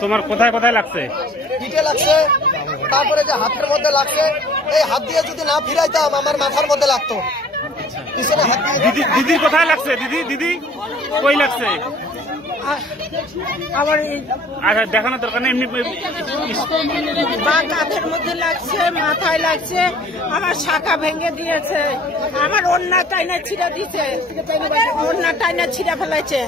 তোমার কোথায় কোথায় লাগছে? পিঠে লাগছে, তারপরে যে হাতের মধ্যে লাগছে, এই হাত দিয়ে যদি না ফিরাইতাম আমার মাথার মধ্যে লাগতো। দিদির কোথায় লাগছে? দিদি দিদি কই লাগছে? আচ্ছা দেখানো দরকার নেই, এমনি কাঁধের মধ্যে লাগছে, মাথায় লাগছে, আমার শাখা ভেঙে দিয়েছে, আমার ওড়না টাইনা ছিঁড়া দিয়েছে, ওড়না টাইনা ছিঁড়া ফেলাইছে।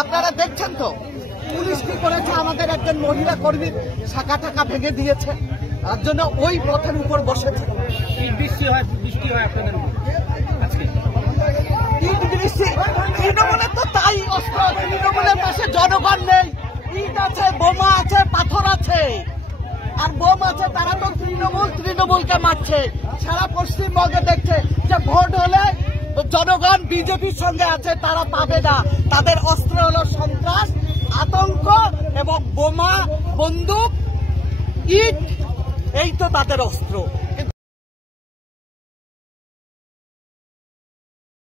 আপনারা দেখছেন তো পুলিশ কি করেছে, আমাদের একজন মহিলা কর্মীর শাখা টাকা ভেঙে দিয়েছে, তার জন্য ওই পথের উপর বসেছে। তৃণমূলের তো তাই অস্ত্র, তৃণমূলের পাশে জনগণ নেই, ইট আছে, বোমা আছে, পাথর আছে, আর বোম আছে, তারা তো তৃণমূলকে মারছে। সারা পশ্চিমবঙ্গে দেখছে যে ভোট হলে জনগণ বিজেপির সঙ্গে আছে, তারা পাবে না। তাদের অস্ত্র হলো সন্ত্রাস, আতঙ্ক এবং বোমা, বন্দুক, ইট, এই তো তাদের অস্ত্র।